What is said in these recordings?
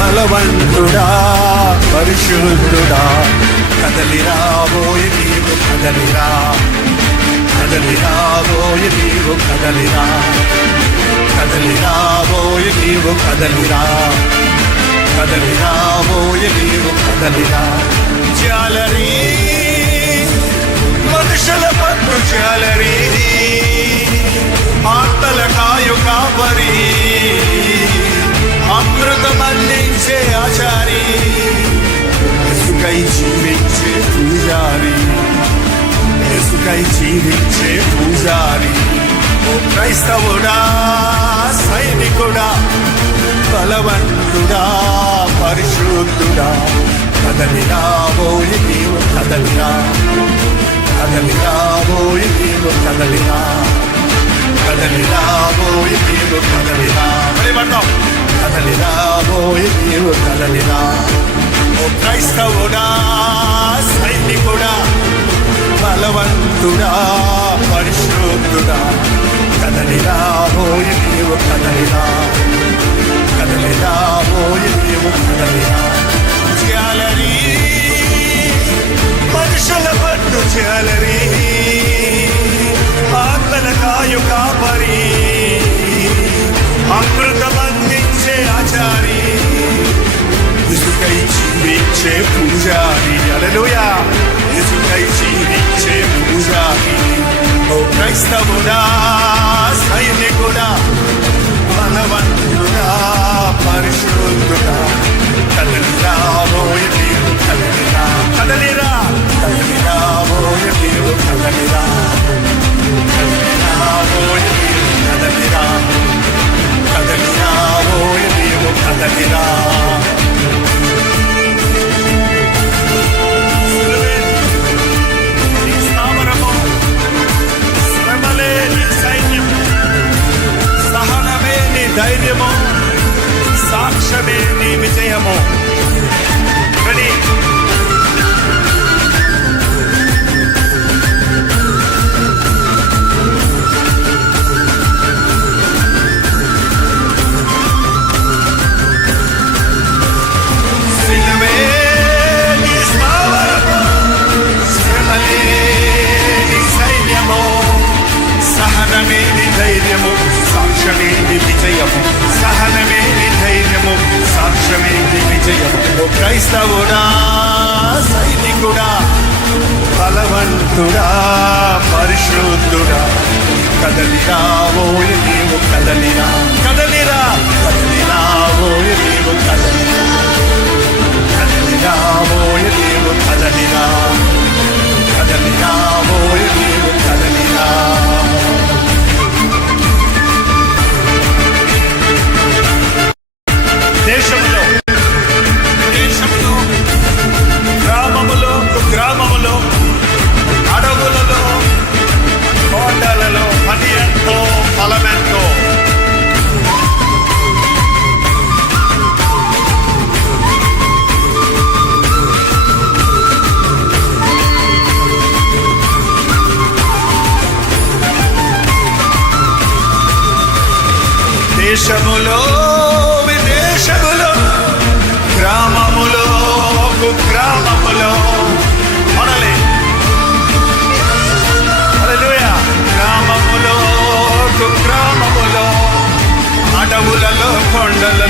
బలవంతుడా పరిశుద్ధుడా. కదలిరాబోయి నీవు కదలిరా. కదలిరాబోయి నీవు కదలిరా. కదలిరాబోయి నీవు కదలిరా. కదలిరాబోయి నీవు కదలిరా. జాలరీ మనుషుల పట్టు జాలరీ ఆత్మల కాయు కాపరి. క్రైస్తవుడా సైనికుడా బలవంతుడా పరిశుద్ధుడా కదలిరా పోయి నీవు కదలిరా. కదలిరా పోయి నీవు కదలిరా. కదలిరా పోయి నీవు కదలిరా. పడతాం. కదలిరా పోయి నీవు కదలిరా. ఓ క్రైస్తవుడా సైనికుడా బలవంతుడా పరిశుద్ధుడా. కదలిరా పోయి నీవు కదలిరా. కదలిరా పోయి నీవు కదలిరా. జాలరీ మనుషుల పట్టు జాలరీ ఆత్మల కాయు కాపరి. అమృతమందించే ఆచారి. ఇసుకై జీవించే పూజారి. అలలుయా ఇసుకై జీవించే పూజారి. ఓ క్రైస్తవుడా. విజయం ఓ క్రైస్తవుడా సైనికుడా బలవంతుడా పరిశుద్ధుడా. కదలిరా ఓయ నీవు కదలిరా. కదలిరా కదలిరా ఓయ నీవు కదలిరా. కదలిరా ఓయ నీవు కదలిరా. కదలిరా ఓయ నీవు కదలిరా. దేశంలో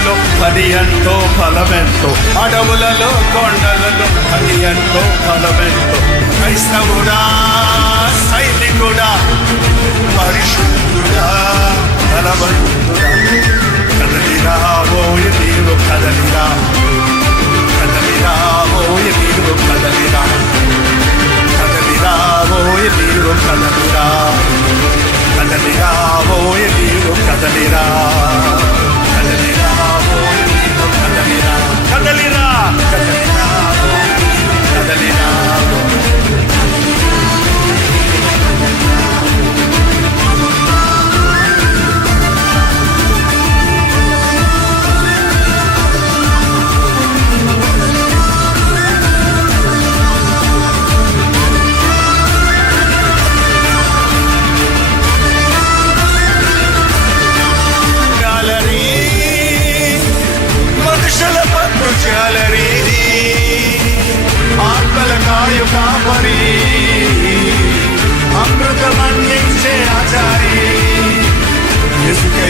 కొండలలో పది ఎంతో ఫలమెంతో అడవులలో కొండలలో పది ఎంతో ఫలమెంతో.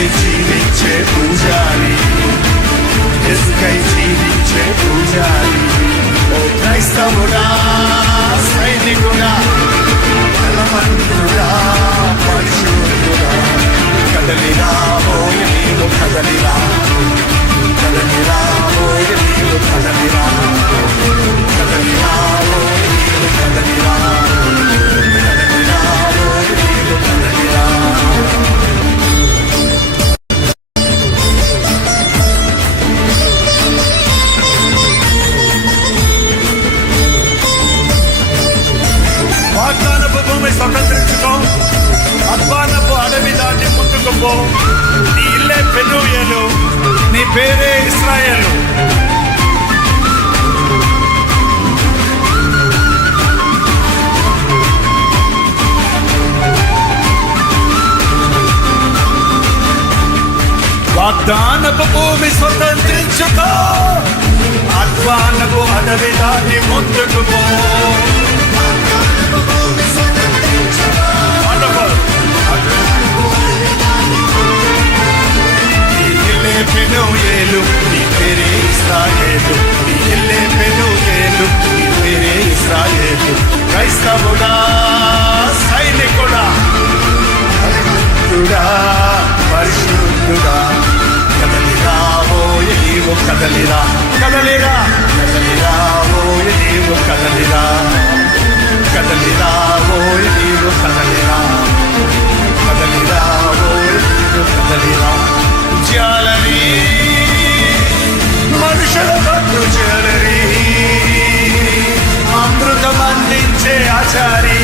ఎసుకై జీవించే పూజారి ఎసుకై జీవించే పూజారి ఓ క్రైస్తవుడా సైనికుడా బలవంతుడా పరిశుద్ధుడా కదలిరా ఓయ నీవు కదలిరా స్వతంత్రించుకో అద్వానపు అడవి దాటి ముందుకు పో Wonderful. నీ పేరే ఇస్రాయేలు. నీ ఇల్లే నీ పేరే ఇస్రాయేలు. క్రైస్తవుడా కదలిరా కదలిరా. కదలిరా ఓయ నీవు కదలిరా. కదలిరా ఓయ నీవు కదలిరా. కదలిరా ఓయ నీవు కదలిరా. జాలని మనుషుల పట్టు జాలని అమృతం అందించే ఆచారి.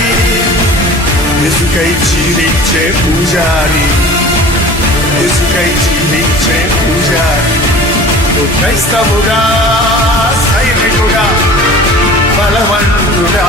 ఇసుకై జీవించే పూజారి. ఇసుకై జీవించే పూజారి. ఓ క్రైస్తవుడా సైనికుడా బలవంతుడా.